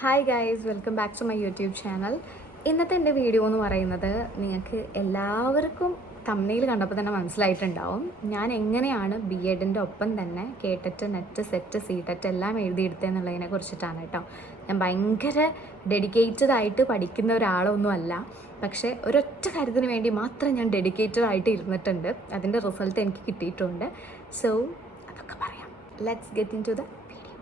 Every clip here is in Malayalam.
Hi guys, welcome back to my YouTube channel. ഇന്നത്തെ എൻ്റെ വീഡിയോ എന്ന് പറയുന്നത് നിങ്ങൾക്ക് എല്ലാവർക്കും തമ്മിൽ കണ്ടപ്പോൾ തന്നെ മനസ്സിലായിട്ടുണ്ടാവും ഞാൻ എങ്ങനെയാണ് ബി എഡിൻ്റെ ഒപ്പം തന്നെ കേട്ടിട്ട് നെറ്റ് സെറ്റ് സീറ്ററ്റ് എല്ലാം എഴുതിയെടുത്തതെന്നുള്ളതിനെ കുറിച്ചിട്ടാണ് കേട്ടോ. ഞാൻ ഭയങ്കര ഡെഡിക്കേറ്റഡ് ആയിട്ട് പഠിക്കുന്ന ഒരാളൊന്നും അല്ല, പക്ഷേ ഒരൊറ്റ കാര്യത്തിന് വേണ്ടി മാത്രം ഞാൻ ഡെഡിക്കേറ്റഡ് ആയിട്ട് ഇരുന്നിട്ടുണ്ട്. അതിൻ്റെ റിസൾട്ട് എനിക്ക് കിട്ടിയിട്ടുണ്ട്. സോ അതൊക്കെ പറയാം. Let's get into the video.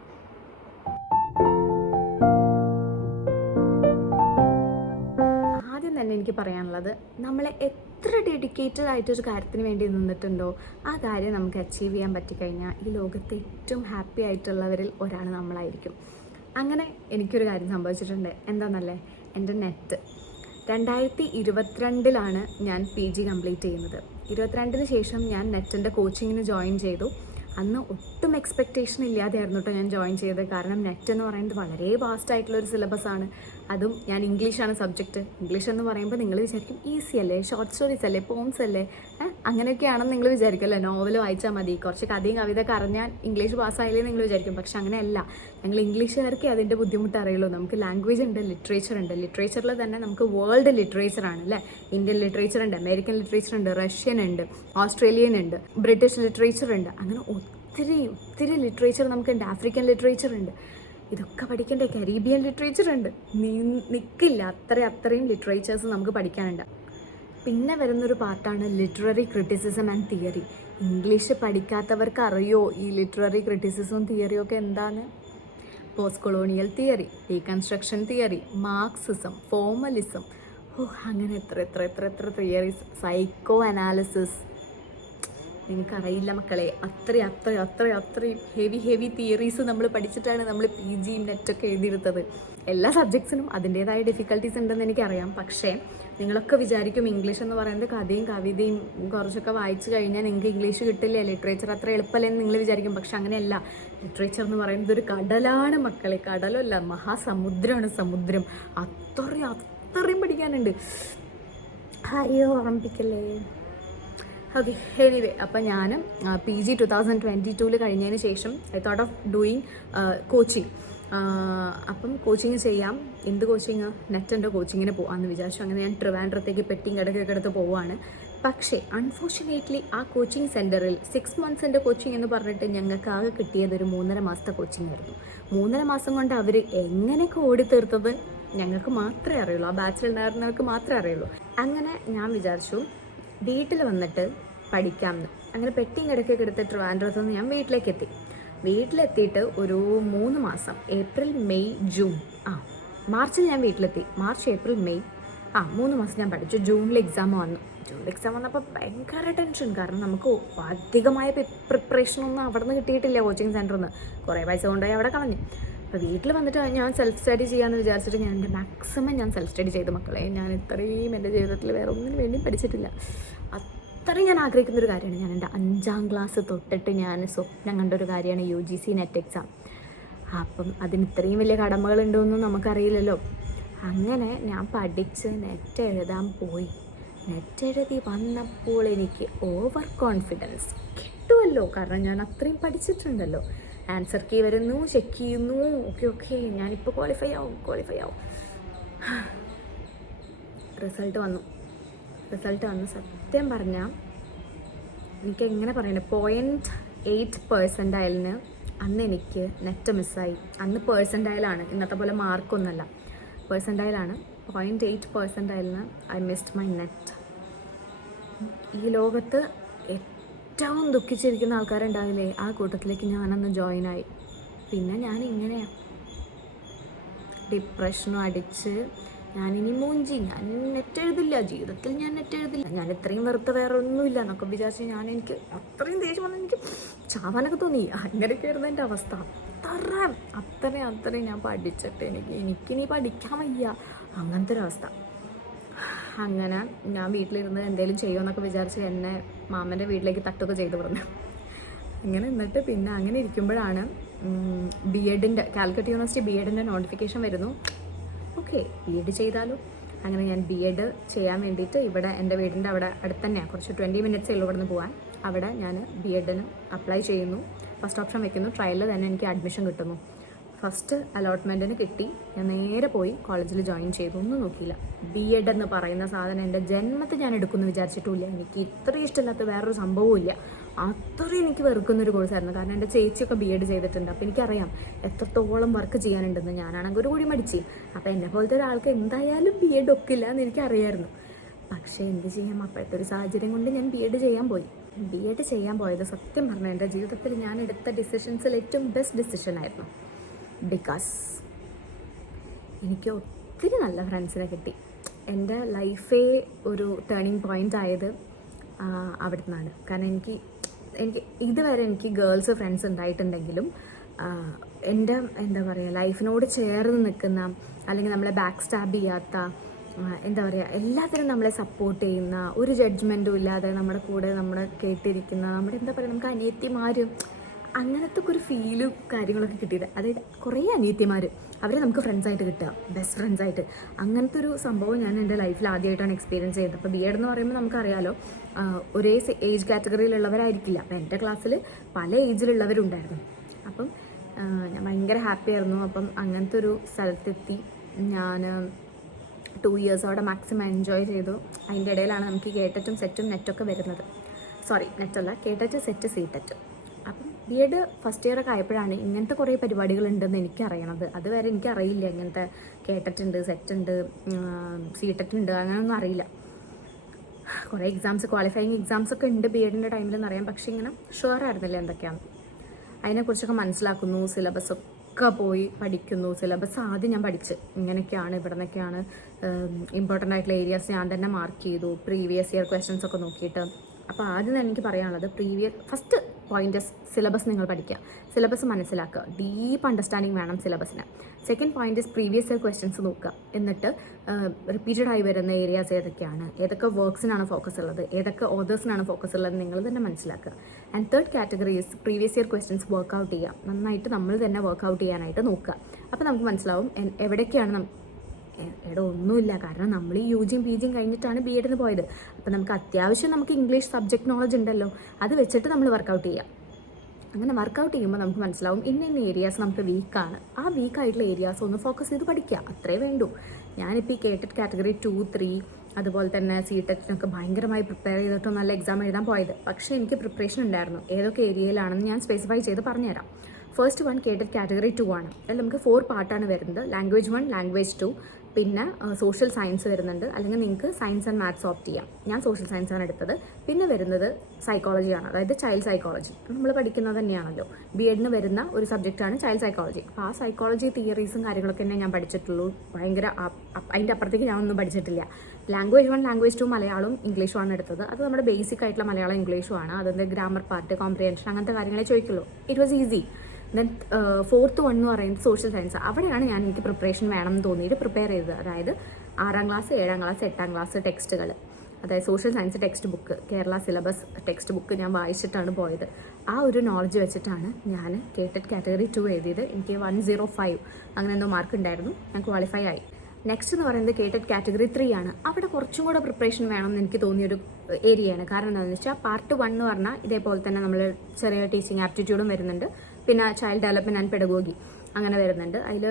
ആദ്യം തന്നെ എനിക്ക് പറയാനുള്ളത്, നമ്മളെ എത്ര ഡെഡിക്കേറ്റഡ് ആയിട്ടൊരു കാര്യത്തിന് വേണ്ടി നിന്നിട്ടുണ്ടോ ആ കാര്യം നമുക്ക് അച്ചീവ് ചെയ്യാൻ പറ്റിക്കഴിഞ്ഞാൽ ഈ ലോകത്തെ ഏറ്റവും ഹാപ്പി ആയിട്ടുള്ളവരിൽ ഒരാൾ നമ്മളായിരിക്കും. അങ്ങനെ എനിക്കൊരു കാര്യം സംഭവിച്ചിട്ടുണ്ട്. എന്താണെന്നല്ലേ, എൻ്റെ നെറ്റ് 2022 ഞാൻ PG കംപ്ലീറ്റ് ചെയ്യുന്നത്. 22 ശേഷം ഞാൻ നെറ്റിൻ്റെ കോച്ചിങ്ങിന് ജോയിൻ ചെയ്തു. അന്ന് ഒട്ടും എക്സ്പെക്റ്റേഷൻ ഇല്ലാതെയായിരുന്നു കേട്ടോ ഞാൻ ജോയിൻ ചെയ്തത്. കാരണം നെറ്റ് എന്ന് പറയുന്നത് വളരെ വാസ്റ്റ് ആയിട്ടുള്ളൊരു സിലബസാണ്. അതും ഞാൻ ഇംഗ്ലീഷാണ് സബ്ജക്റ്റ്. ഇംഗ്ലീഷ് എന്ന് പറയുമ്പോൾ നിങ്ങൾ വിചാരിക്കും ഈസി അല്ലേ, ഷോർട്ട് സ്റ്റോറീസ് അല്ലേ, പോംസ് അല്ലേ, അങ്ങനെയൊക്കെയാണെന്ന് നിങ്ങൾ വിചാരിക്കുമല്ലോ. നോവൽ വായിച്ചാൽ മതി, കുറച്ച് കഥയും കവിതയൊക്കെ അറിഞ്ഞാൽ ഇംഗ്ലീഷ് പാസ്സായില്ലേ നിങ്ങൾ വിചാരിക്കും. പക്ഷെ അങ്ങനെയല്ല. ഞങ്ങൾ ഇംഗ്ലീഷുകാർക്ക് അതിൻ്റെ ബുദ്ധിമുട്ട് അറിയുള്ളൂ. നമുക്ക് ലാംഗ്വേജ് ഉണ്ട്, ലിറ്ററേച്ചർ ഉണ്ട്. ലിറ്ററേച്ചറിൽ തന്നെ നമുക്ക് വേൾഡ് ലിറ്ററേച്ചറാണ് അല്ലേ. ഇന്ത്യൻ ലിറ്ററേച്ചർ ഉണ്ട്, അമേരിക്കൻ ലിറ്ററേച്ചർ ഉണ്ട്, റഷ്യൻ ഉണ്ട്, ഓസ്ട്രേലിയൻ ഉണ്ട്, ബ്രിട്ടീഷ് ലിറ്ററേച്ചർ ഉണ്ട്. അങ്ങനെ ഒത്തിരി ലിറ്ററേച്ചർ നമുക്കുണ്ട്. ആഫ്രിക്കൻ ലിറ്ററേച്ചർ ഉണ്ട്. ഇതൊക്കെ പഠിക്കേണ്ട. കരീബിയൻ ലിറ്ററേച്ചർ ഉണ്ട്. നിൽക്കില്ല, അത്രയും ലിറ്ററേച്ചേഴ്സ് നമുക്ക് പഠിക്കാനുണ്ട്. പിന്നെ വരുന്നൊരു പാർട്ടാണ് literary criticism and theory. English പഠിക്കാത്തവർക്ക് അറിയോ ഈ ലിറ്റററി ക്രിറ്റിസിസവും തിയറിയും ഒക്കെ എന്താണെന്ന്? Post colonial theory, reconstruction theory, Marxism, formalism, അങ്ങനെ എത്ര തിയറീസ്, സൈക്കോ അനാലിസിസ്. നിങ്ങൾക്കറിയില്ല മക്കളെ, അത്രയും ഹെവി തിയറീസ് നമ്മൾ പഠിച്ചിട്ടാണ് നമ്മൾ PG നെറ്റൊക്കെ എഴുതിയെടുത്തത്. എല്ലാ സബ്ജക്ട്സിനും അതിൻ്റേതായ ഡിഫിക്കൽട്ടീസ് ഉണ്ടെന്ന് എനിക്കറിയാം. പക്ഷേ നിങ്ങളൊക്കെ വിചാരിക്കും ഇംഗ്ലീഷ് എന്ന് പറയുന്നത് കഥയും കവിതയും കുറച്ചൊക്കെ വായിച്ചു കഴിഞ്ഞാൽ നിങ്ങൾക്ക് ഇംഗ്ലീഷ് കിട്ടില്ല, ലിറ്ററേച്ചർ അത്ര എളുപ്പമല്ലെന്ന് നിങ്ങൾ വിചാരിക്കും. പക്ഷെ അങ്ങനെയല്ല. ലിറ്ററേച്ചർ എന്ന് പറയുന്നത് ഒരു കടലാണ് മക്കളെ. കടലല്ല, മഹാസമുദ്രമാണ്. സമുദ്രം. അത്രയും പഠിക്കാനുണ്ട്. അയ്യോ, ഓർമ്മിപ്പിക്കല്ലേ. ഓക്കെ, എനിവേ, അപ്പം ഞാൻ PG 2022 കഴിഞ്ഞതിന് ശേഷം I thought of doing coaching. അപ്പം കോച്ചിങ് ചെയ്യാം. എന്ത് കോച്ചിങ്? നെറ്റിൻ്റെ കോച്ചിങ്ങിന് പോകാമെന്ന് വിചാരിച്ചു. അങ്ങനെ ഞാൻ ട്രിവാൻഡ്രത്തേക്ക് പെട്ടിയും കിടക്കൊക്കെ എടുത്ത് പോവുകയാണ്. പക്ഷേ അൺഫോർച്ചുനേറ്റ്ലി ആ കോച്ചിങ് സെൻറ്ററിൽ 6 മന്ത്സിൻ്റെ കോച്ചിങ് എന്ന് പറഞ്ഞിട്ട് ഞങ്ങൾക്ക് ആകെ കിട്ടിയത് ഒരു 3.5 മാസത്തെ കോച്ചിങ് ആയിരുന്നു. 3.5 മാസം കൊണ്ട് അവർ എങ്ങനെയൊക്കെ ഓടിത്തീർത്തത് ഞങ്ങൾക്ക് മാത്രമേ അറിയുള്ളൂ. ആ ബാച്ചിലുണ്ടായിരുന്നവർക്ക് മാത്രമേ അറിയുള്ളൂ. അങ്ങനെ ഞാൻ വിചാരിച്ചു വീട്ടിൽ വന്നിട്ട് പഠിക്കാമെന്ന്. അങ്ങനെ പെട്ടിയും കിടക്കൊക്കെ എടുത്ത് ട്രിവാൻഡ്രത്ത് നിന്ന് ഞാൻ വീട്ടിലെത്തിയിട്ട് ഒരു 3 മാസം, ഏപ്രിൽ, മെയ്, ജൂൺ, മാർച്ചിൽ ഞാൻ വീട്ടിലെത്തി. മാർച്ച്, ഏപ്രിൽ, മെയ്, 3 മാസം ഞാൻ പഠിച്ചു. ജൂണിൽ എക്സാം വന്നപ്പോൾ ഭയങ്കര ടെൻഷൻ. കാരണം നമുക്ക് അധികമായ പ്രിപ്പറേഷനൊന്നും അവിടെ നിന്ന് കിട്ടിയിട്ടില്ല. കോച്ചിങ് സെൻറ്ററിൽ നിന്ന് കുറേ പൈസ കൊണ്ടുപോയി അവിടെ കളഞ്ഞു. അപ്പോൾ വീട്ടിൽ വന്നിട്ട് ഞാൻ സെൽഫ് സ്റ്റഡി ചെയ്യാമെന്ന് വിചാരിച്ചിട്ട് ഞാൻ എൻ്റെ മാക്സിമം ഞാൻ സെൽഫ് സ്റ്റഡി ചെയ്തു മക്കളെ. ഞാൻ ഇത്രയും എൻ്റെ ജീവിതത്തിൽ വേറെ ഒന്നിനു വേണ്ടി പഠിച്ചിട്ടില്ല. അത്രയും ഞാൻ ആഗ്രഹിക്കുന്നൊരു കാര്യമാണ്. ഞാൻ എൻ്റെ 5ാം ക്ലാസ് തൊട്ടിട്ട് ഞാൻ സ്വപ്നം കണ്ടൊരു കാര്യമാണ് UGC നെറ്റ് എക്സാം. അപ്പം അതിന് ഇത്രയും വലിയ കടമകളുണ്ടോയെന്നും നമുക്കറിയില്ലല്ലോ. അങ്ങനെ ഞാൻ പഠിച്ച് നെറ്റ് എഴുതാൻ പോയി. നെറ്റ് എഴുതി വന്നപ്പോൾ എനിക്ക് ഓവർ കോൺഫിഡൻസ് കിട്ടുമല്ലോ. കാരണം ഞാൻ അത്രയും പഠിച്ചിട്ടുണ്ടല്ലോ. ആൻസർ കീ വരുന്നു, ചെക്ക് ചെയ്യുന്നു, ഓക്കെ ഞാനിപ്പോൾ ക്വാളിഫൈ ആവും. റിസൾട്ട് വന്നു. സത്യം പറഞ്ഞാൽ എനിക്ക് എങ്ങനെ പറയണേ, 0.8% അന്ന് എനിക്ക് നെറ്റ് മിസ്സായി. അന്ന് പേഴ്സൻറ്റൈലാണ്, ഇന്നത്തെ പോലെ മാർക്കൊന്നുമല്ല, പേഴ്സൻറ്റൈലാണ്. 0.8% ഐ മിസ്ഡ് മൈ നെറ്റ്. ഈ ലോകത്ത് ഏറ്റവും ദുഃഖിച്ചിരിക്കുന്ന ആൾക്കാരുണ്ടാവില്ലേ, ആ കൂട്ടത്തിലേക്ക് ഞാനന്ന് ജോയിനായി. പിന്നെ ഞാൻ ഇങ്ങനെയാണ് ഡിപ്രഷനും അടിച്ച് ഞാനിനി ഞാൻ നെറ്റ് എഴുതില്ല, ജീവിതത്തിൽ ഞാൻ നെറ്റ് എഴുതില്ല, ഞാൻ ഇത്രയും വെറുതെ വേറെ ഒന്നുമില്ല എന്നൊക്കെ വിചാരിച്ച് എനിക്ക് അത്രയും ദേഷ്യം വന്ന് എനിക്ക് ചാവാനൊക്കെ തോന്നി. അങ്ങനെയൊക്കെയായിരുന്നു എൻ്റെ അവസ്ഥ. അത്രയും ഞാൻ പഠിച്ചിട്ട് എനിക്കിനി പഠിക്കാൻ വയ്യ, അങ്ങനത്തെ ഒരു അവസ്ഥ. അങ്ങനെ ഞാൻ വീട്ടിലിരുന്ന് എന്തെങ്കിലും ചെയ്യുമെന്നൊക്കെ വിചാരിച്ച് എന്നെ മാമൻ്റെ വീട്ടിലേക്ക് തട്ടൊക്കെ ചെയ്ത് പറഞ്ഞു. അങ്ങനെ എന്നിട്ട് പിന്നെ അങ്ങനെ ഇരിക്കുമ്പോഴാണ് കാലിക്കറ്റ് യൂണിവേഴ്സിറ്റി BEഡിൻ്റെ നോട്ടിഫിക്കേഷൻ വരുന്നു. ഓക്കെ, BEഡ് ചെയ്താലോ. അങ്ങനെ ഞാൻ BEഡ് ചെയ്യാൻ വേണ്ടിയിട്ട് ഇവിടെ എൻ്റെ വീടിൻ്റെ അവിടെ അടുത്ത് തന്നെയാണ്, കുറച്ച് 20 മിനിറ്റ്സേ ഉള്ളൂ ഇവിടെ നിന്ന് പോകാൻ. അവിടെ ഞാൻ BEഡിന് അപ്ലൈ ചെയ്യുന്നു. ഫസ്റ്റ് ഓപ്ഷൻ വെക്കുന്നു. ട്രയലിൽ തന്നെ എനിക്ക് അഡ്മിഷൻ കിട്ടുന്നു. ഫസ്റ്റ് അലോട്ട്മെൻറ്റിന് കിട്ടി. ഞാൻ നേരെ പോയി കോളേജിൽ ജോയിൻ ചെയ്തു. ഒന്നും നോക്കിയില്ല. B.Ed എന്ന് പറയുന്ന സാധനം എൻ്റെ ജന്മത്തിൽ ഞാൻ എടുക്കുമെന്ന് വിചാരിച്ചിട്ടുമില്ല. എനിക്ക് ഇത്രയും ഇഷ്ടമില്ലാത്ത വേറൊരു സംഭവവും ഇല്ല. അത്രയും എനിക്ക് വെറുക്കുന്നൊരു കോഴ്സായിരുന്നു. കാരണം എൻ്റെ ചേച്ചിയൊക്കെ B.Ed ചെയ്തിട്ടുണ്ട്. അപ്പോൾ എനിക്കറിയാം എത്രത്തോളം വർക്ക് ചെയ്യാനുണ്ടെന്ന്. ഞാനാണെങ്കിൽ ഒരു കൂടി മടിച്ച്. അപ്പോൾ എന്നെ പോലത്തെ ഒരാൾക്ക് എന്തായാലും B.Ed ഒക്കില്ല എന്ന് എനിക്കറിയായിരുന്നു. പക്ഷേ എന്ത് ചെയ്യാം, അപ്പോഴത്തെ ഒരു സാഹചര്യം കൊണ്ട് ഞാൻ B.Ed ചെയ്യാൻ പോയി. B.Ed ചെയ്യാൻ പോയത് സത്യം പറഞ്ഞാൽ എൻ്റെ ജീവിതത്തിൽ ഞാൻ എടുത്ത ഡിസിഷൻസിൽ ഏറ്റവും ബെസ്റ്റ് ഡിസിഷനായിരുന്നു. ബിക്കോസ് എനിക്ക് ഒത്തിരി നല്ല ഫ്രണ്ട്സിനെ കിട്ടി. എൻ്റെ ലൈഫേ ഒരു ടേണിംഗ് പോയിൻ്റ് ആയത് അവിടെ നിന്നാണ്. കാരണം എനിക്ക് ഇതുവരെ എനിക്ക് ഗേൾസ് ഫ്രണ്ട്സ് ഉണ്ടായിട്ടുണ്ടെങ്കിലും എൻ്റെ എന്താ പറയുക ലൈഫിനോട് ചേർന്ന് നിൽക്കുന്ന, അല്ലെങ്കിൽ നമ്മളെ ബാക്ക് സ്റ്റാബ് ചെയ്യാത്ത, എന്താ പറയുക എല്ലാത്തിനും നമ്മളെ സപ്പോർട്ട് ചെയ്യുന്ന, ഒരു ജഡ്ജ്മെൻറ്റും ഇല്ലാതെ നമ്മുടെ കൂടെ നമ്മളെ കേട്ടിരിക്കുന്ന, നമ്മുടെ എന്താ പറയുക നമുക്ക് അനിയത്തിമാരും അങ്ങനത്തെ ഒരു ഫീലും കാര്യങ്ങളൊക്കെ കിട്ടിയത്. അതായത് കുറേ അനിയത്തിമാർ അവരെ നമുക്ക് ഫ്രണ്ട്സായിട്ട് കിട്ടുക, ബെസ്റ്റ് ഫ്രണ്ട്സായിട്ട്. അങ്ങനത്തെ ഒരു സംഭവം ഞാൻ എൻ്റെ ലൈഫിൽ ആദ്യമായിട്ടാണ് എക്സ്പീരിയൻസ് ചെയ്തത്. അപ്പോൾ B.Ed എന്ന് പറയുമ്പോൾ നമുക്കറിയാലോ ഒരേ ഏജ് കാറ്റഗറിയിലുള്ളവരായിരിക്കില്ല. അപ്പോൾ എൻ്റെ ക്ലാസ്സിൽ പല ഏജിലുള്ളവരുണ്ടായിരുന്നു. അപ്പം ഞാൻ ഭയങ്കര ഹാപ്പി ആയിരുന്നു. അപ്പം അങ്ങനത്തെ ഒരു സ്ഥലത്തെത്തി. ഞാൻ 2 years അവിടെ മാക്സിമം എൻജോയ് ചെയ്തു. അതിൻ്റെ ഇടയിലാണ് നമുക്ക് കേട്ടറ്റും സെറ്റും നെറ്റൊക്കെ വരുന്നത്. സോറി, നെറ്റല്ല, കേട്ടറ്റ് സെറ്റ് സീറ്ററ്റ്. അപ്പം B.Ed ഫസ്റ്റ് ഇയറൊക്കെ ആയപ്പോഴാണ് ഇങ്ങനത്തെ കുറേ പരിപാടികളുണ്ടെന്ന് എനിക്കറിയണത്. അതുവരെ എനിക്കറിയില്ല ഇങ്ങനത്തെ കേട്ടറ്റുണ്ട്, സെറ്റുണ്ട്, സീറ്ററ്റുണ്ട്, അങ്ങനെയൊന്നും അറിയില്ല. കുറേ എക്സാംസ്, ക്വാളിഫയിങ് എക്സാംസൊക്കെ ഉണ്ട് B.Edൻ്റെ ടൈമിലെന്ന് അറിയാം. പക്ഷേ ഇങ്ങനെ ഷുവർ ആയിരുന്നില്ല എന്തൊക്കെയാണ്. അതിനെക്കുറിച്ചൊക്കെ മനസ്സിലാക്കുന്നു, സിലബസൊക്കെ പോയി പഠിക്കുന്നു. സിലബസ് ആദ്യം ഞാൻ പഠിച്ച് ഇങ്ങനെയൊക്കെയാണ്, ഇവിടെ നിന്നൊക്കെയാണ് ഇമ്പോർട്ടൻ്റ് ആയിട്ടുള്ള ഏരിയാസ് ഞാൻ തന്നെ മാർക്ക് ചെയ്തു. പ്രീവിയസ് ഇയർ ക്വസ്റ്റ്യൻസ് ഒക്കെ നോക്കിയിട്ട്. അപ്പോൾ ആദ്യം തന്നെ എനിക്ക് പറയാനുള്ളത് ഫസ്റ്റ് പോയിന്റ് സിലബസ് നിങ്ങൾ പഠിക്കുക, സിലബസ് മനസ്സിലാക്കുക, ഡീപ്പ് അണ്ടർസ്റ്റാൻഡിങ് വേണം സിലബസിന്. Second point previous year questions നോക്കുക. എന്നിട്ട് റിപ്പീറ്റഡ് ആയി വരുന്ന ഏരിയാസ് ഏതൊക്കെയാണ്, ഏതൊക്കെ വർക്ക്സിനാണ് ഫോക്കസ് ഉള്ളത്, ഏതൊക്കെ ഓതേഴ്സിനാണ് ഫോക്കസ് ഉള്ളത് നിങ്ങൾ തന്നെ മനസ്സിലാക്കുക. And third category is previous year questions work out ചെയ്യുക. നന്നായിട്ട് നമ്മൾ തന്നെ വർക്ക്ഔട്ട് ചെയ്യാനായിട്ട് നോക്കുക. അപ്പോൾ നമുക്ക് മനസ്സിലാവും എവിടേക്കാണ് ഒന്നുമില്ല. കാരണം നമ്മൾ ഈ UGയും PGയും കഴിഞ്ഞിട്ടാണ് B.Edന് പോയത്. അപ്പോൾ നമുക്ക് അത്യാവശ്യം നമുക്ക് ഇംഗ്ലീഷ് സബ്ജക്റ്റ് നോളജ് ഉണ്ടല്ലോ, അത് വെച്ചിട്ട് നമ്മൾ വർക്കൗട്ട് ചെയ്യാം. അങ്ങനെ വർക്കൗട്ട് ചെയ്യുമ്പോൾ നമുക്ക് മനസ്സിലാവും ഇന്ന ഏരിയാസ് നമുക്ക് വീക്കാണ്. ആ വീക്കായിട്ടുള്ള ഏരിയാസ് ഒന്ന് ഫോക്കസ് ചെയ്ത് പഠിക്കുക, അത്രേ വേണ്ടൂ. ഞാനിപ്പോൾ ഈ കേട്ടറ്റ് കാറ്റഗറി 2, 3 അതുപോലെ തന്നെ സീറ്ററ്റിനൊക്കെ ഭയങ്കരമായി പ്രിപ്പയർ ചെയ്തിട്ട് നല്ല എക്സാം എഴുതാൻ പോയത്. പക്ഷേ എനിക്ക് പ്രിപ്പറേഷൻ ഉണ്ടായിരുന്നു. ഏതൊക്കെ ഏരിയയിലാണെന്ന് ഞാൻ സ്പെസിഫൈ ചെയ്ത് പറഞ്ഞുതരാം. ഫസ്റ്റ് വൺ കേട്ടറ്റ് കാറ്റഗറി 2 ആണ്. അതിൽ നമുക്ക് 4 പാർട്ടാണ് വരുന്നത്. ലാംഗ്വേജ് 1, ലാംഗ്വേജ് 2, പിന്നെ സോഷ്യൽ സയൻസ് വരുന്നുണ്ട്. അല്ലെങ്കിൽ നിങ്ങൾക്ക് സയൻസ് ആൻഡ് മാത്സ് ഓപ്റ്റ് ചെയ്യാം. ഞാൻ സോഷ്യൽ സയൻസാണ് എടുത്തത്. പിന്നെ വരുന്നത് സൈക്കോളജിയാണ്, അതായത് ചൈൽഡ് സൈക്കോളജി. നമ്മൾ പഠിക്കുന്നത് തന്നെയാണല്ലോ. B.Edന് വരുന്ന ഒരു സബ്ജക്റ്റാണ് ചൈൽഡ് സൈക്കോളജി. അപ്പോൾ ആ സൈക്കോളജി തിയറീസും കാര്യങ്ങളൊക്കെ തന്നെ ഞാൻ പഠിച്ചിട്ടുള്ളൂ. ഭയങ്കര അതിൻ്റെ അപ്പുറത്തേക്ക് ഞാനൊന്നും പഠിച്ചിട്ടില്ല. ലാംഗ്വേജ് 1, ലാംഗ്വേജ് 2 മലയാളവും ഇംഗ്ലീഷുമാണ് എടുത്തത്. അത് നമ്മുടെ ബേസിക് ആയിട്ടുള്ള മലയാളം ഇംഗ്ലീഷുമാണ്. അതിൻ്റെ ഗ്രാമർ പാർട്ട്, കോംപ്രിഹെൻഷൻ, അങ്ങനത്തെ കാര്യങ്ങളെ ചോദിക്കുള്ളൂ. It was easy. Then 4th one എന്ന് പറയുന്നത് സോഷ്യൽ സയൻസ്. അവിടെയാണ് ഞാൻ എനിക്ക് പ്രിപ്പറേഷൻ വേണമെന്ന് തോന്നിയിട്ട് പ്രിപ്പയർ ചെയ്തത്. അതായത് 6ാം ക്ലാസ്, 7ാം ക്ലാസ്, 8ാം ക്ലാസ് ടെക്സ്റ്റുകൾ, അതായത് social science text book, Kerala syllabus text book ഞാൻ വായിച്ചിട്ടാണ് പോയത്. ആ ഒരു നോളജ് വെച്ചിട്ടാണ് ഞാൻ കേട്ടറ്റ് കാറ്റഗറി 2 എഴുതിയത്. എനിക്ക് 105 അങ്ങനെ എന്തോ മാർക്ക് ഉണ്ടായിരുന്നു. ഞാൻ ക്വാളിഫൈ ആയി. നെക്സ്റ്റ് എന്ന് പറയുന്നത് കേട്ടറ്റ് കാറ്റഗറി 3 ആണ്. അവിടെ കുറച്ചും കൂടെ പ്രിപ്പറേഷൻ വേണമെന്ന് എനിക്ക് തോന്നിയൊരു ഏരിയയാണ്. കാരണം എന്താണെന്ന് വെച്ചാൽ പാർട്ട് 1 എന്ന് പറഞ്ഞാൽ ഇതേപോലെ തന്നെ നമ്മൾ ചെറിയ ടീച്ചിങ് ആപ്റ്റിറ്റ്യൂഡും വരുന്നുണ്ട്. പിന്നെ ചൈൽഡ് ഡെവലപ്മെൻറ്റ് ആൻഡ് പെഡഗോഗി അങ്ങനെ വരുന്നുണ്ട്. അതിൽ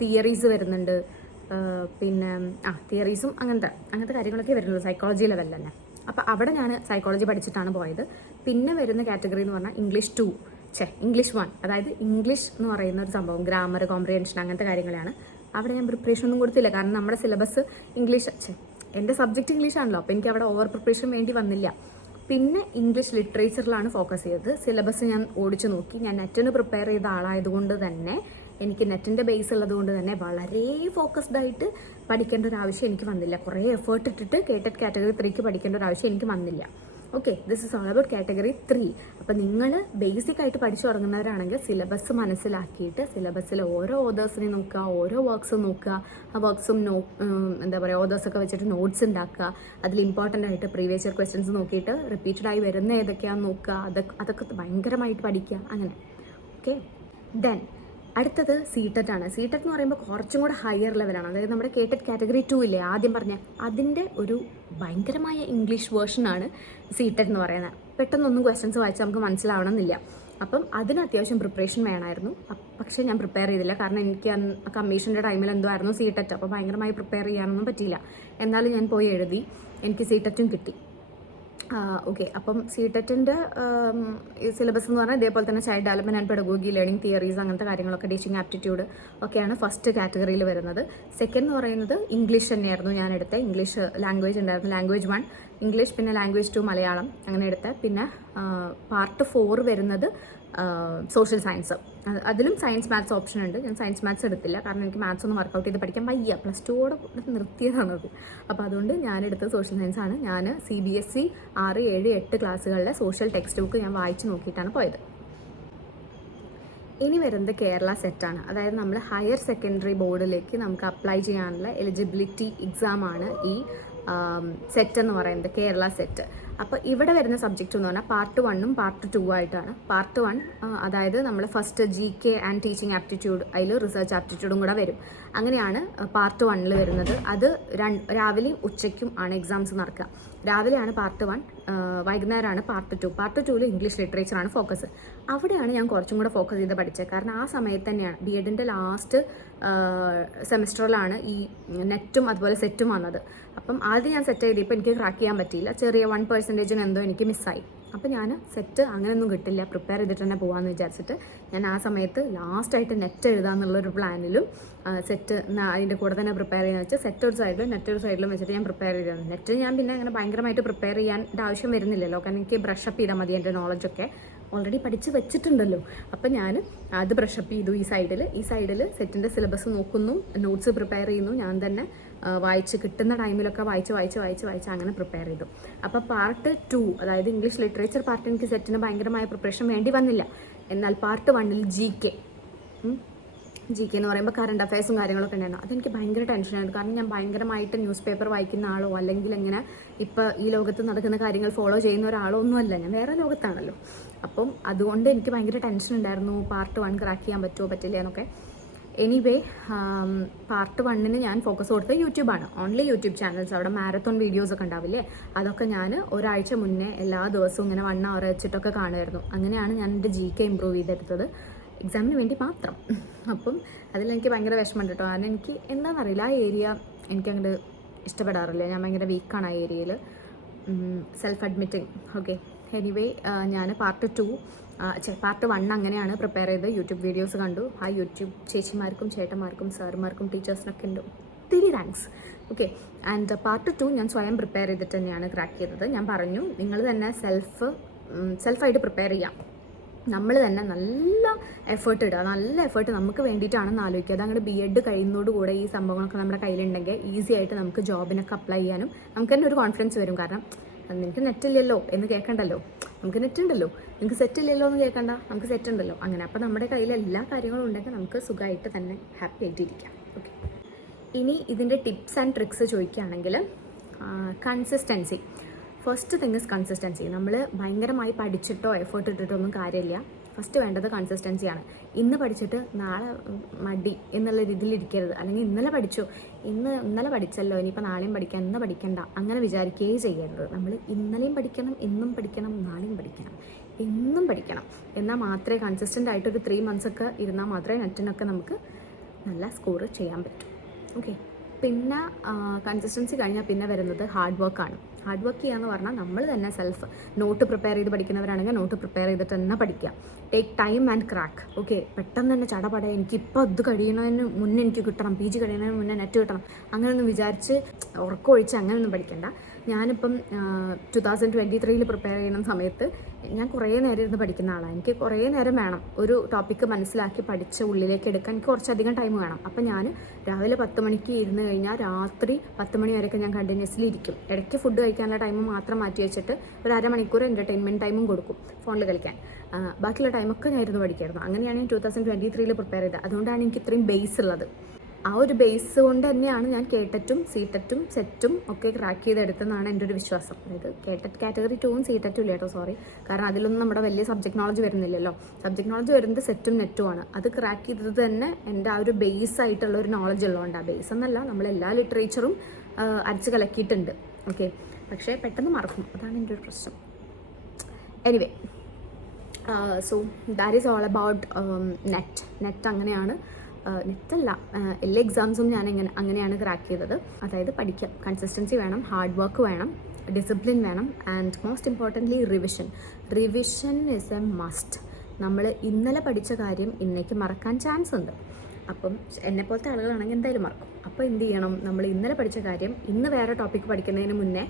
തിയറീസ് വരുന്നുണ്ട്. പിന്നെ തിയറീസും അങ്ങനത്തെ കാര്യങ്ങളൊക്കെ വരുന്നത് സൈക്കോളജി ലെവലിൽ തന്നെ. അപ്പോൾ അവിടെ ഞാൻ സൈക്കോളജി പഠിച്ചിട്ടാണ് പോയത്. പിന്നെ വരുന്ന കാറ്റഗറി എന്ന് പറഞ്ഞാൽ ഇംഗ്ലീഷ് 1, അതായത് ഇംഗ്ലീഷ് എന്ന് പറയുന്ന ഒരു സംഭവം, ഗ്രാമർ, കോംപ്രിഹെൻഷൻ അങ്ങനത്തെ കാര്യങ്ങളാണ്. അവിടെ ഞാൻ പ്രിപ്പറേഷൻ ഒന്നും കൊടുത്തില്ല. കാരണം നമ്മുടെ സിലബസ് ഇംഗ്ലീഷ്, എൻ്റെ സബ്ജക്റ്റ് ഇംഗ്ലീഷാണല്ലോ. അപ്പോൾ എനിക്ക് അവിടെ ഓവർ പ്രിപ്പറേഷൻ വേണ്ടി വന്നില്ല. പിന്നെ ഇംഗ്ലീഷ് ലിറ്ററേച്ചറിലാണ് ഫോക്കസ് ചെയ്തത്. സിലബസ് ഞാൻ ഓടിച്ചു നോക്കി. ഞാൻ നെറ്റിന് പ്രിപ്പയർ ചെയ്ത ആളായതുകൊണ്ട് തന്നെ എനിക്ക് നെറ്റിൻ്റെ ബേസ് ഉള്ളതുകൊണ്ട് തന്നെ വളരെ ഫോക്കസ്ഡ് ആയിട്ട് പഠിക്കേണ്ട ഒരു ആവശ്യം എനിക്ക് വന്നില്ല. കുറേ എഫേർട്ട് ഇട്ടിട്ട് കേട്ടറ്റ് കാറ്റഗറി 3ക്ക് പഠിക്കേണ്ട ഒരു ആവശ്യം എനിക്ക് വന്നില്ല. Okay, this is all about category 3. അപ്പോൾ നിങ്ങൾ ബേസിക് ആയിട്ട് പഠിച്ചു തുടങ്ങുന്നവരാണെങ്കിൽ സിലബസ് മനസ്സിലാക്കിയിട്ട് സിലബസിൽ ഓരോ ഓതേഴ്സിനെ നോക്കുക, ഓരോ വർക്ക്സും നോക്കുക. ആ വർക്ക്സും ഓതേഴ്സൊക്കെ വെച്ചിട്ട് നോട്ട്സ് ഉണ്ടാക്കുക. അതിൽ ഇമ്പോർട്ടൻ്റ് ആയിട്ട് പ്രീവിയസ് ഇയർ ക്വസ്റ്റ്യൻസ് നോക്കിയിട്ട് റിപ്പീറ്റഡ് ആയി വരുന്ന ഏതൊക്കെയാണെന്ന് നോക്കുക. അതൊക്കെ ഭയങ്കരമായിട്ട് പഠിക്കുക. അങ്ങനെ ഓക്കെ. ദെൻ അടുത്തത് സീറ്ററ്റ് ആണ്. സീറ്ററ്റ് എന്ന് പറയുമ്പോൾ കുറച്ചും കൂടെ ഹയർ ലെവലാണ്. അതായത് നമ്മുടെ കേട്ടറ്റ് കാറ്റഗറി 2 ഇല്ലേ ആദ്യം പറഞ്ഞ, അതിൻ്റെ ഒരു ഭയങ്കരമായ ഇംഗ്ലീഷ് വേർഷനാണ് സീറ്ററ്റ് എന്ന് പറയുന്നത്. പെട്ടെന്നൊന്നും ക്വസ്റ്റ്യൻസ് വായിച്ചാൽ നമുക്ക് മനസ്സിലാവണമെന്നില്ല. അപ്പം അതിന് അത്യാവശ്യം പ്രിപ്പറേഷൻ വേണമായിരുന്നു. പക്ഷേ ഞാൻ പ്രിപ്പയർ ചെയ്തില്ല, കാരണം എനിക്ക് കമ്മീഷൻ്റെ ടൈമിൽ എന്തോ ആയിരുന്നു CTET. അപ്പോൾ ഭയങ്കരമായി പ്രിപ്പയർ ചെയ്യാനൊന്നും പറ്റിയില്ല. എന്നാലും ഞാൻ പോയി എഴുതി, എനിക്ക് CTET കിട്ടി. ഓക്കെ, അപ്പം CTET സിലബസ് എന്ന് പറഞ്ഞാൽ ഇതേപോലെ തന്നെ child development and pedagogy, learning theories, അങ്ങനത്തെ കാര്യങ്ങളൊക്കെ, ടീച്ചിങ് ആപ്റ്റിറ്റ്യൂഡ് ഒക്കെയാണ് ഫസ്റ്റ് കാറ്റഗറിയിൽ വരുന്നത്. സെക്കൻഡ് എന്ന് പറയുന്നത് ഇംഗ്ലീഷ് തന്നെയായിരുന്നു ഞാൻ എടുത്തത്. ഇംഗ്ലീഷ് ലാംഗ്വേജ് ഉണ്ടായിരുന്നു, ലാംഗ്വേജ് 1 ഇംഗ്ലീഷ്, പിന്നെ ലാംഗ്വേജ് 2 മലയാളം, അങ്ങനെ എടുത്തത്. പിന്നെ പാർട്ട് 4 വരുന്നത് സോഷ്യൽ സയൻസ്. അതിലും സയൻസ് മാത്സ് ഓപ്ഷൻ ഉണ്ട്. ഞാൻ സയൻസ് മാത്സ് എടുത്തില്ല, കാരണം എനിക്ക് മാത്സ് ഒന്നും വർക്കൗട്ട് ചെയ്ത് പഠിക്കാൻ വയ്യ. +2 നിർത്തിയതാണത്. അപ്പോൾ അതുകൊണ്ട് ഞാനെടുത്തത് സോഷ്യൽ സയൻസ് ആണ്. ഞാൻ CBSE 6, 7, 8 ക്ലാസ്സുകളിലെ സോഷ്യൽ ടെക്സ്റ്റ് ബുക്ക് ഞാൻ വായിച്ച് നോക്കിയിട്ടാണ് പോയത്. ഇനി വരുന്നത് കേരള സെറ്റാണ്. അതായത് നമ്മൾ ഹയർ സെക്കൻഡറി ബോർഡിലേക്ക് നമുക്ക് അപ്ലൈ ചെയ്യാനുള്ള എലിജിബിലിറ്റി എക്സാമാണ് ഈ സെറ്റ് എന്ന് പറയുന്നത്, കേരള സെറ്റ്. അപ്പോൾ ഇവിടെ വരുന്ന സബ്ജക്റ്റ് എന്ന് പറഞ്ഞാൽ പാർട്ട് 1ഉം പാർട്ട് 2 ആയിട്ടാണ്. പാർട്ട് 1 അതായത് നമ്മൾ first GK and teaching aptitude, അതിൽ റിസർച്ച് ആപ്റ്റിറ്റ്യൂഡും കൂടെ വരും. അങ്ങനെയാണ് പാർട്ട് 1 വരുന്നത്. അത് രാവിലെയും ഉച്ചയ്ക്കും ആണ് എക്സാംസ് നടക്കുക. രാവിലെയാണ് പാർട്ട് 1, വൈകുന്നേരമാണ് പാർട്ട് 2. പാർട്ട് 2ൽ ഇംഗ്ലീഷ് ലിറ്ററേച്ചറാണ് ഫോക്കസ്. അവിടെയാണ് ഞാൻ കുറച്ചും കൂടെ ഫോക്കസ് ചെയ്ത് പഠിച്ചത്. കാരണം ആ സമയത്ത് തന്നെയാണ് B.Edൻ്റെ ലാസ്റ്റ് സെമിസ്റ്ററിലാണ് ഈ നെറ്റും അതുപോലെ സെറ്റും വന്നത്. അപ്പം ആദ്യം ഞാൻ സെറ്റ് ചെയ്തപ്പോൾ എനിക്ക് ക്രാക്ക് ചെയ്യാൻ പറ്റിയില്ല. ചെറിയ 1% എന്തോ എനിക്ക് മിസ്സായി. അപ്പോൾ ഞാൻ സെറ്റ് അങ്ങനെയൊന്നും കിട്ടില്ല, പ്രിപ്പയർ ചെയ്തിട്ട് തന്നെ പോകാമെന്ന് വിചാരിച്ചിട്ട് ഞാൻ ആ സമയത്ത് ലാസ്റ്റായിട്ട് നെറ്റ് എഴുതാമെന്നുള്ളൊരു പ്ലാനിലും സെറ്റ് അതിൻ്റെ കൂടെ തന്നെ പ്രിപ്പയർ ചെയ്യുന്ന വെച്ചാൽ സെറ്റ് ഒരു സൈഡിലും നെറ്റ് ഒരു സൈഡിലും വെച്ചിട്ട് ഞാൻ പ്രിപ്പയർ ചെയ്തിരുന്നു. നെറ്റ് ഞാൻ പിന്നെ അങ്ങനെ ഭയങ്കരമായിട്ട് പ്രിപ്പയർ ചെയ്യാൻ ആവശ്യം വരുന്നില്ലല്ലോ, കാരണം എനിക്ക് ബ്രഷപ്പ് ചെയ്താൽ മതി. എൻ്റെ നോളജൊക്കെ ഓൾറെഡി പഠിച്ച് വെച്ചിട്ടുണ്ടല്ലോ. അപ്പം ഞാൻ അത് ബ്രഷപ്പ് ചെയ്തു. ഈ സൈഡിൽ സെറ്റിൻ്റെ സിലബസ് നോക്കുന്നു, നോട്ട്സ് പ്രിപ്പയർ ചെയ്യുന്നു. ഞാൻ തന്നെ വായിച്ച് കിട്ടുന്ന ടൈമിലൊക്കെ വായിച്ച് അങ്ങനെ പ്രിപ്പയർ ചെയ്തു. അപ്പോൾ പാർട്ട് 2, അതായത് ഇംഗ്ലീഷ് ലിറ്ററേച്ചർ പാർട്ട്, എനിക്ക് സെറ്റിന് ഭയങ്കരമായ പ്രിപ്പറേഷൻ വേണ്ടി വന്നില്ല. എന്നാൽ പാർട്ട് 1ൽ GK എന്ന് പറയുമ്പോൾ കറണ്ട് അഫയേഴ്സും കാര്യങ്ങളൊക്കെ ഉണ്ടായിരുന്നു. അതെനിക്ക് ഭയങ്കര ടെൻഷനായിരുന്നു. കാരണം ഞാൻ ഭയങ്കരമായിട്ട് ന്യൂസ് പേപ്പർ വായിക്കുന്ന ആളോ അല്ലെങ്കിൽ ഇങ്ങനെ ഇപ്പോൾ ഈ ലോകത്ത് നടക്കുന്ന കാര്യങ്ങൾ ഫോളോ ചെയ്യുന്ന ഒരാളോ ഒന്നുമല്ല, ഞാൻ വേറെ ലോകത്താണല്ലോ. അപ്പം അതുകൊണ്ട് എനിക്ക് ഭയങ്കര ടെൻഷൻ ഉണ്ടായിരുന്നു, പാർട്ട് 1 ക്രാക്ക് ചെയ്യാൻ പറ്റുമോ പറ്റില്ല എന്നൊക്കെ. എനിവേ പാർട്ട് 1ന് ഞാൻ ഫോക്കസ് കൊടുത്തത് യൂട്യൂബാണ്. Only YouTube channels. അവിടെ മാരത്തോൺ വീഡിയോസൊക്കെ ഉണ്ടാവില്ലേ, അതൊക്കെ ഞാൻ ഒരാഴ്ച മുന്നേ എല്ലാ ദിവസവും ഇങ്ങനെ 1 hour വെച്ചിട്ടൊക്കെ കാണുമായിരുന്നു. അങ്ങനെയാണ് ഞാൻ എൻ്റെ GK ഇമ്പ്രൂവ് ചെയ്തെടുത്തത്, എക്സാമിന് വേണ്ടി മാത്രം. അപ്പം അതിലെനിക്ക് ഭയങ്കര വിഷമമുണ്ട് കേട്ടോ. കാരണം എനിക്ക് എന്താണെന്നറിയില്ല, ആ ഏരിയ എനിക്കങ്ങോട്ട് ഇഷ്ടപ്പെടാറില്ല. ഞാൻ ഭയങ്കര വീക്കാണ് ആ ഏരിയയിൽ, സെൽഫ് അഡ്മിറ്റിങ്. ഓക്കെ, എനിവേ ഞാൻ പാർട്ട് 1 അങ്ങനെയാണ് പ്രിപ്പയർ ചെയ്ത് യൂട്യൂബ് വീഡിയോസ് കണ്ടു. ആ യൂട്യൂബ് ചേച്ചിമാർക്കും ചേട്ടന്മാർക്കും സാറുമാർക്കും ടീച്ചേഴ്സിനൊക്കെ ഉണ്ട് ഒത്തിരി താങ്ക്സ്. ഓക്കെ, ആൻഡ് പാർട്ട് 2 ഞാൻ സ്വയം പ്രിപ്പയർ ചെയ്തിട്ട് തന്നെയാണ് ക്രാക്ക് ചെയ്തത്. ഞാൻ പറഞ്ഞു, നിങ്ങൾ തന്നെ സെൽഫായിട്ട് പ്രിപ്പയർ ചെയ്യാം. നമ്മൾ തന്നെ നല്ല എഫേർട്ട് ഇടുക, നല്ല എഫേർട്ട് നമുക്ക് വേണ്ടിയിട്ടാണെന്ന് ആലോചിക്കുക. അതങ്ങോട്ട് B.Ed കഴിയുന്നതോടുകൂടെ ഈ സംഭവങ്ങളൊക്കെ നമ്മുടെ കയ്യിലുണ്ടെങ്കിൽ ഈസി ആയിട്ട് നമുക്ക് ജോബിനൊക്കെ അപ്ലൈ ചെയ്യാനും നമുക്ക് തന്നെ ഒരു കോൺഫിഡൻസ് വരും. കാരണം നിങ്ങൾക്ക് നെറ്റില്ലല്ലോ എന്ന് കേൾക്കണ്ടല്ലോ, നമുക്ക് നെറ്റ് ഉണ്ടല്ലോ. നിങ്ങൾക്ക് സെറ്റ് ഇല്ലല്ലോ എന്ന് കേൾക്കണ്ട, നമുക്ക് സെറ്റ് ഉണ്ടല്ലോ. അങ്ങനെ അപ്പോൾ നമ്മുടെ കയ്യിൽ എല്ലാ കാര്യങ്ങളും ഉണ്ടെങ്കിൽ നമുക്ക് സുഖമായിട്ട് തന്നെ ഹാപ്പി ആയിട്ടിരിക്കാം. ഓക്കെ, ഇനി ഇതിൻ്റെ ടിപ്സ് ആൻഡ് ട്രിക്സ് ചോദിക്കുകയാണെങ്കിൽ, consistency. First thing is consistency. നമ്മൾ ഭയങ്കരമായി പഠിച്ചിട്ടോ എഫേർട്ട് ഇട്ടിട്ടോ ഒന്നും കാര്യമില്ല. ഫസ്റ്റ് വേണ്ടത് കൺസിസ്റ്റൻസിയാണ്. ഇന്ന് പഠിച്ചിട്ട് നാളെ മടി എന്നുള്ള രീതിയിൽ ഇരിക്കരുത്. അല്ലെങ്കിൽ ഇന്നലെ പഠിച്ചല്ലോ, ഇനിയിപ്പോൾ നാളെയും പഠിക്കാം, ഇന്ന് പഠിക്കണ്ട, അങ്ങനെ വിചാരിക്കുകയേ ചെയ്യരുത്. നമ്മൾ ഇന്നലെയും പഠിക്കണം, ഇന്നും പഠിക്കണം, നാളെയും പഠിക്കണം, എന്നും പഠിക്കണം. എന്നാൽ മാത്രമേ കൺസിസ്റ്റൻ്റ് ആയിട്ട് ഒരു 3 months ഒക്കെ ഇരുന്നാൽ മാത്രമേ നെറ്റിനൊക്കെ നമുക്ക് നല്ല സ്കോർ ചെയ്യാൻ പറ്റും. ഓക്കെ, പിന്നെ കൺസിസ്റ്റൻസി കഴിഞ്ഞാൽ പിന്നെ വരുന്നത് ഹാർഡ് വർക്കാണ്. ഹാർഡ് വർക്ക് ചെയ്യുക എന്ന് പറഞ്ഞാൽ നമ്മൾ തന്നെ നോട്ട് പ്രിപ്പയർ ചെയ്ത് പഠിക്കുന്നവരാണെങ്കിൽ നോട്ട് പ്രിപ്പയർ ചെയ്തിട്ട് തന്നെ പഠിക്കുക. Take time and crack. Okay, പെട്ടെന്ന് തന്നെ ചടപട എനിക്കിപ്പോൾ അത് കഴിയുന്നതിന് മുന്നേ എനിക്ക് കിട്ടണം, PG കഴിയുന്നതിന് മുന്നേ നെറ്റ് കിട്ടണം, അങ്ങനെയൊന്നും വിചാരിച്ച് ഉറക്കമൊഴിച്ച് അങ്ങനെയൊന്നും പഠിക്കണ്ട. ഞാനിപ്പം 2023 പ്രിപ്പയർ ചെയ്യുന്ന സമയത്ത് ഞാൻ കുറേ നേരം ഇരുന്ന് പഠിക്കുന്ന ആളാണ്. എനിക്ക് കുറേ നേരം വേണം ഒരു ടോപ്പിക്ക് മനസ്സിലാക്കി പഠിച്ച് ഉള്ളിലേക്ക് എടുക്കാൻ. എനിക്ക് കുറച്ചധികം ടൈം വേണം. അപ്പം ഞാൻ രാവിലെ 10 മണിക്ക് ഇരുന്ന് കഴിഞ്ഞാൽ രാത്രി 10 മണി വരെയൊക്കെ ഞാൻ കണ്ടിന്യൂസ്ലി ഇരിക്കും. ഇടയ്ക്ക് ഫുഡ് കഴിക്കാനുള്ള ടൈം മാത്രം മാറ്റി വെച്ചിട്ട് ഒരു അരമണിക്കൂർ എൻ്റർടൈൻമെൻറ്റ് ടൈമും കൊടുക്കും ഫോണിൽ കളിക്കാൻ. ബാക്കിയുള്ള ടൈമൊക്കെ ഞാൻ ഇരുന്ന് പഠിക്കായിരുന്നു. അങ്ങനെയാണ് ഞാൻ 2023 പ്രിപ്പയർ ചെയ്തത്. അതുകൊണ്ടാണ് എനിക്ക് ഇത്രയും ബേസ് ഉള്ളത്. ആ ഒരു ബേസ് കൊണ്ട് തന്നെയാണ് ഞാൻ കേട്ടറ്റും CTETും സെറ്റും ഒക്കെ ക്രാക്ക് ചെയ്തെടുത്തെന്നാണ് എൻ്റെ ഒരു വിശ്വാസം. അതായത് കേട്ടറ്റ് കാറ്റഗറി 2ഉം CTETും ഇല്ല കേട്ടോ, സോറി. കാരണം അതിലൊന്നും നമ്മുടെ വലിയ സബ്ജക്ട് നോളജ് വരുന്നില്ലല്ലോ. സബ്ജക്ട് നോളജ് വരുന്നത് സെറ്റും നെറ്റുമാണ്. അത് ക്രാക്ക് ചെയ്തത് തന്നെ എൻ്റെ ആ ഒരു ബേസ് ആയിട്ടുള്ള ഒരു നോളജ് ഉള്ളതുകൊണ്ടാണ്. ബേസ് എന്നല്ല, നമ്മളെല്ലാ ലിറ്ററേച്ചറും അരച്ച് കലക്കിയിട്ടുണ്ട്. ഓക്കെ, പക്ഷേ പെട്ടെന്ന് മറക്കും, അതാണ് എൻ്റെ ഒരു പ്രശ്നം. Anyway, so that is all about net. അങ്ങനെയാണ്, നെറ്റല്ല, എല്ലാ എക്സാംസും ഞാൻ അങ്ങനെയാണ് ക്രാക്ക് ചെയ്തത്. അതായത് പഠിക്കാം, കൺസിസ്റ്റൻസി വേണം, ഹാർഡ് വർക്ക് വേണം, ഡിസിപ്ലിൻ വേണം, and most importantly revision is A must. നമ്മൾ ഇന്നലെ പഠിച്ച കാര്യം ഇന്നേക്ക് മറക്കാൻ ചാൻസ് ഉണ്ട്. അപ്പം എന്നെപ്പോലത്തെ ആളുകളാണെങ്കിൽ എന്തായാലും മറക്കും. അപ്പോൾ എന്ത് ചെയ്യണം, നമ്മൾ ഇന്നലെ പഠിച്ച കാര്യം ഇന്ന് വേറെ ടോപ്പിക്ക് പഠിക്കുന്നതിന് മുന്നേ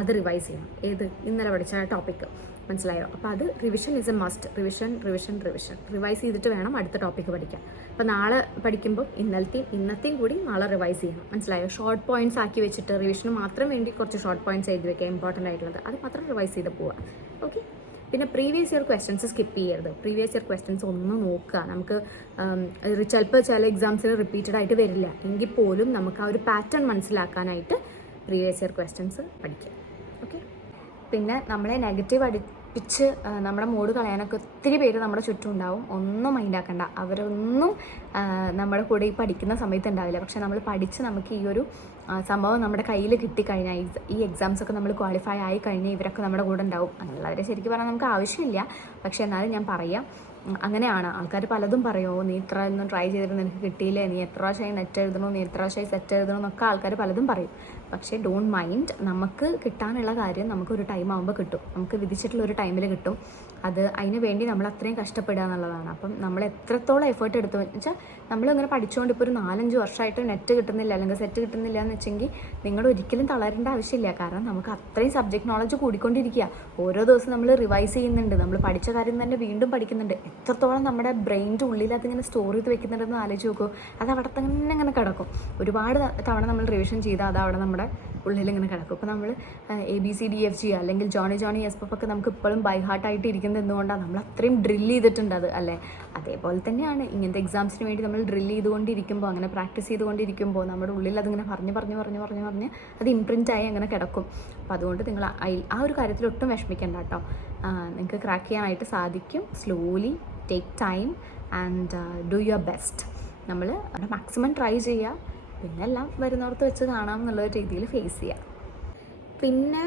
അത് റിവൈസ് ചെയ്യണം. ഏത് ഇന്നലെ പഠിച്ച ടോപ്പിക്ക്, മനസ്സിലായോ? അപ്പോൾ അത് revision is A must. Revision revise ചെയ്തിട്ട് വേണം അടുത്ത ടോപ്പിക്ക് പഠിക്കാൻ. അപ്പോൾ നാളെ പഠിക്കുമ്പോൾ ഇന്നത്തെയും കൂടി നാളെ റിവൈസ് ചെയ്യണം, മനസ്സിലായോ? ഷോർട്ട് പോയിന്റ്സ് ആക്കി വെച്ചിട്ട് റിവിഷന് മാത്രം വേണ്ടി കുറച്ച് ഷോർട്ട് പോയിന്റ്സ് എഴുതി വെക്കുക, ഇമ്പോർട്ടൻ്റ് ആയിട്ടുള്ളത്, അത് മാത്രം റിവൈസ് ചെയ്ത് പോവുക. ഓക്കെ. പിന്നെ പ്രീവിയസ് ഇയർ ക്വസ്റ്റ്യൻസ് സ്കിപ്പ് ചെയ്യരുത്. പ്രീവിയസ് ഇയർ ക്വസ്റ്റ്യൻസ് ഒന്ന് നോക്കുക. നമുക്ക് ചിലപ്പോൾ ചില എക്സാംസിൽ റിപ്പീറ്റഡ് ആയിട്ട് വരില്ല എങ്കിൽ പോലും നമുക്ക് ആ ഒരു പാറ്റേൺ മനസ്സിലാക്കാനായിട്ട് പ്രീവിയസ് ഇയർ ക്വസ്റ്റ്യൻസ് പഠിക്കുക. ഓക്കെ. പിന്നെ നമ്മളെ നെഗറ്റീവ് അടുപ്പിച്ച് നമ്മുടെ മൂഡ് കളയാനൊക്കെ ഒത്തിരി പേര് നമ്മുടെ ചുറ്റും ഉണ്ടാവും. ഒന്നും മൈൻഡാക്കണ്ട, അവരൊന്നും നമ്മുടെ കൂടെ ഈ പഠിക്കുന്ന സമയത്ത് ഉണ്ടാവില്ല. പക്ഷെ നമ്മൾ പഠിച്ച് നമുക്ക് ഈ ഒരു സംഭവം നമ്മുടെ കയ്യിൽ കിട്ടിക്കഴിഞ്ഞാൽ, ഈ എക്സാംസൊക്കെ നമ്മൾ ക്വാളിഫൈ ആയി കഴിഞ്ഞാൽ ഇവരൊക്കെ നമ്മുടെ കൂടെ ഉണ്ടാവും. അങ്ങനെയുള്ളവരെ ശരിക്കും പറഞ്ഞാൽ നമുക്ക് ആവശ്യമില്ല. പക്ഷേ എന്നാലും ഞാൻ പറയാം, അങ്ങനെയാണ്. ആൾക്കാർ പലതും പറയുമോ, നീ ഇത്ര ഒന്നും ട്രൈ ചെയ്തിട്ട് നിനക്ക് കിട്ടിയില്ലേ, നീ എത്ര പ്രാവശ്യമായി നെറ്റ് എഴുതണോ, നീ എത്ര പ്രാവശ്യമായി സെറ്റ് എഴുതണോ എന്നൊക്കെ ആൾക്കാർ പലതും പറയും. പക്ഷേ ഡോണ്ട് മൈൻഡ്, നമുക്ക് കിട്ടാനുള്ള കാര്യം നമുക്കൊരു ടൈം ആകുമ്പോൾ കിട്ടും. നമുക്ക് വിധിച്ചിട്ടുള്ള ഒരു ടൈമിൽ കിട്ടും. അത് അതിന് വേണ്ടി നമ്മൾ അത്രയും കഷ്ടപ്പെടുക എന്നുള്ളതാണ്. അപ്പം നമ്മൾ എത്രത്തോളം എഫേർട്ട് എടുത്തു വെച്ചാൽ, നമ്മളിങ്ങനെ പഠിച്ചുകൊണ്ട് ഇപ്പോൾ ഒരു 4-5 വർഷമായിട്ട് നെറ്റ് കിട്ടുന്നില്ല അല്ലെങ്കിൽ സെറ്റ് കിട്ടുന്നില്ല എന്ന് വെച്ചെങ്കിൽ നിങ്ങൾ ഒരിക്കലും തളരേണ്ട ആവശ്യമില്ല. കാരണം നമുക്ക് അത്രയും സബ്ജക്ട് നോളജ് കൂടിക്കൊണ്ടിരിക്കുക. ഓരോ ദിവസം നമ്മൾ റിവൈസ് ചെയ്യുന്നുണ്ട്, നമ്മൾ പഠിച്ച കാര്യം തന്നെ വീണ്ടും പഠിക്കുന്നുണ്ട്. എത്രത്തോളം നമ്മുടെ ബ്രെയിൻ്റെ ഉള്ളിൽ അതിങ്ങനെ സ്റ്റോർ ചെയ്ത് വെക്കുന്നുണ്ടെന്ന് ആലോചിച്ച് നോക്കൂ. അത് അവിടെ തന്നെ ഇങ്ങനെ കിടക്കും. ഒരുപാട് തവണ നമ്മൾ റിവിഷൻ ചെയ്താൽ അത് അവിടെ നമ്മുടെ ഉള്ളിൽ ഇങ്ങനെ കിടക്കും. ഇപ്പോൾ നമ്മൾ ABCDFG അല്ലെങ്കിൽ ജോണി SPF ഒക്കെ നമുക്ക് ഇപ്പോഴും ബൈ ഹാർട്ടായിട്ട് ഇരിക്കുന്നത് എന്തുകൊണ്ടാണ്? നമ്മൾ അത്രയും ഡ്രില്ല് ചെയ്തിട്ടുണ്ട് അത്, അല്ലേ? അതേപോലെ തന്നെയാണ് ഇങ്ങനത്തെ എക്സാംസിന് വേണ്ടി നമ്മൾ ഡ്രില്ല് ചെയ്തുകൊണ്ടിരിക്കുമ്പോൾ, അങ്ങനെ പ്രാക്ടീസ് ചെയ്തുകൊണ്ടിരിക്കുമ്പോൾ നമ്മുടെ ഉള്ളിൽ അതിങ്ങനെ പറഞ്ഞ് അത് ഇംപ്രിൻ്റായി അങ്ങനെ കിടക്കും. അപ്പോൾ അതുകൊണ്ട് നിങ്ങൾ ആ ഒരു കാര്യത്തിൽ ഒട്ടും വിഷമിക്കേണ്ട കേട്ടോ. നിങ്ങൾക്ക് ക്രാക്ക് ചെയ്യാനായിട്ട് സാധിക്കും. Slowly take time and do your best. നമ്മൾ മാക്സിമം ട്രൈ ചെയ്യുക. പിന്നെ എല്ലാം വരുന്നവർക്ക് വെച്ച് കാണാം എന്നുള്ള രീതിയിൽ ഫേസ് ചെയ്യുക. പിന്നെ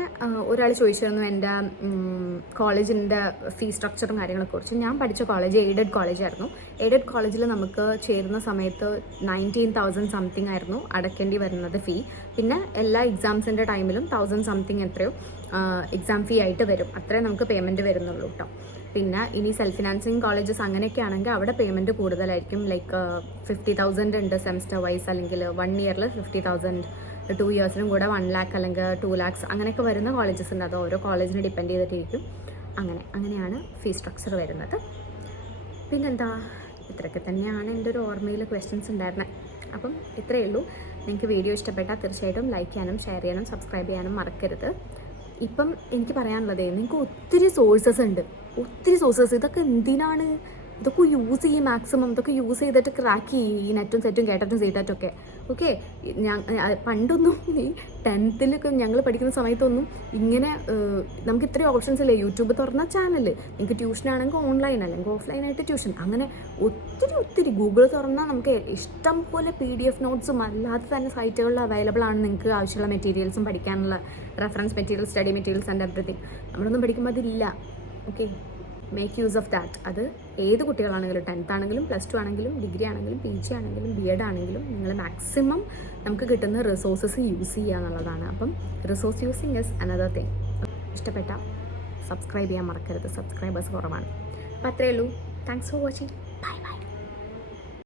ഒരാൾ ചോദിച്ചിരുന്നു എൻ്റെ കോളേജിൻ്റെ ഫീസ് സ്ട്രക്ചറും കാര്യങ്ങളൊക്കെ കുറിച്ച്. ഞാൻ പഠിച്ച കോളേജ് എയ്ഡഡ് കോളേജായിരുന്നു. എയ്ഡഡ് കോളേജിൽ നമുക്ക് ചേരുന്ന സമയത്ത് 19,000 സംതിങ് ആയിരുന്നു അടയ്ക്കേണ്ടി വരുന്നത് ഫീ. പിന്നെ എല്ലാ എക്സാംസിൻ്റെ ടൈമിലും 1,000 സംതിങ് എത്രയോ എക്സാം ഫീ ആയിട്ട് വരും. അത്രേ നമുക്ക് പേയ്മെൻറ്റ് വരുന്നുള്ളൂ കേട്ടോ. പിന്നെ ഇനി സെൽഫ് ഫിനാൻസിങ് കോളേജസ് അങ്ങനെയൊക്കെ ആണെങ്കിൽ അവിടെ പേയ്മെൻറ്റ് കൂടുതലായിരിക്കും. ലൈക്ക് 50,000 ഉണ്ട് സെമസ്റ്റർ വൈസ്, അല്ലെങ്കിൽ 1 ഇയറിൽ 50,000, 2 ഇയേഴ്സിനും കൂടെ 1 lakh അല്ലെങ്കിൽ 2 lakhs അങ്ങനെയൊക്കെ വരുന്ന കോളേജസ് ഉണ്ട്. അത് ഓരോ കോളേജിനെ ഡിപ്പെൻഡ് ചെയ്തിട്ടിരിക്കും. അങ്ങനെയാണ് ഫീസ് സ്ട്രക്ചർ വരുന്നത്. പിന്നെന്താ, ഇത്രയൊക്കെ തന്നെയാണ് എൻ്റെ ഒരു ഓർമ്മയിൽ ക്വസ്റ്റ്യൻസ് ഉണ്ടായിരുന്നത്. അപ്പം ഇത്രയേ ഉള്ളൂ. നിങ്ങൾക്ക് വീഡിയോ ഇഷ്ടപ്പെട്ടാൽ തീർച്ചയായിട്ടും ലൈക്ക് ചെയ്യാനും ഷെയർ ചെയ്യാനും സബ്സ്ക്രൈബ് ചെയ്യാനും മറക്കരുത്. ഇപ്പം എനിക്ക് പറയാനുള്ളത്, നിങ്ങൾക്ക് ഒത്തിരി സോഴ്സസ് ഉണ്ട്, ഇതൊക്കെ എന്തിനാണ്? ഇതൊക്കെ യൂസ് ചെയ്യും മാക്സിമം. ഇതൊക്കെ യൂസ് ചെയ്തിട്ട് ക്രാക്ക് ചെയ്യും ഈ നെറ്റും സെറ്റും കേട്ടറ്റും സീറ്ററ്റൊക്കെ. ഓക്കെ. പണ്ടൊന്നും ഈ 10th ഞങ്ങൾ പഠിക്കുന്ന സമയത്തൊന്നും ഇങ്ങനെ നമുക്ക് ഇത്രയും ഓപ്ഷൻസ് ഇല്ലേ. യൂട്യൂബ് തുറന്ന ചാനൽ, നിങ്ങൾക്ക് ട്യൂഷനാണെങ്കിൽ ഓൺലൈൻ അല്ലെങ്കിൽ ഓഫ്ലൈനായിട്ട് ട്യൂഷൻ, അങ്ങനെ ഒത്തിരി ഗൂഗിൾ തുറന്നാൽ നമുക്ക് ഇഷ്ടം പോലെ PDF നോട്ട്സും അല്ലാതെ തന്നെ സൈറ്റുകളിൽ അവൈലബിൾ ആണ്. നിങ്ങൾക്ക് ആവശ്യമുള്ള മെറ്റീരിയൽസും പഠിക്കാനുള്ള reference materials, study materials and everything. നമ്മളൊന്നും പഠിക്കുമ്പോൾ അതില്ല. Okay. Make use of that. അത് ഏത് കുട്ടികളാണെങ്കിലും, 10th ആണെങ്കിലും +2 ആണെങ്കിലും ഡിഗ്രി ആണെങ്കിലും PG ആണെങ്കിലും BEd ആണെങ്കിലും നിങ്ങൾ മാക്സിമം നമുക്ക് കിട്ടുന്ന റിസോഴ്സസ് യൂസ് ചെയ്യുക എന്നുള്ളതാണ്. അപ്പം resource using is another thing. ഇഷ്ടപ്പെട്ട സബ്സ്ക്രൈബ് ചെയ്യാൻ മറക്കരുത്. സബ്സ്ക്രൈബേഴ്സ് കുറവാണ്. അപ്പോൾ അത്രയേ ഉള്ളൂ. Thanks for watching.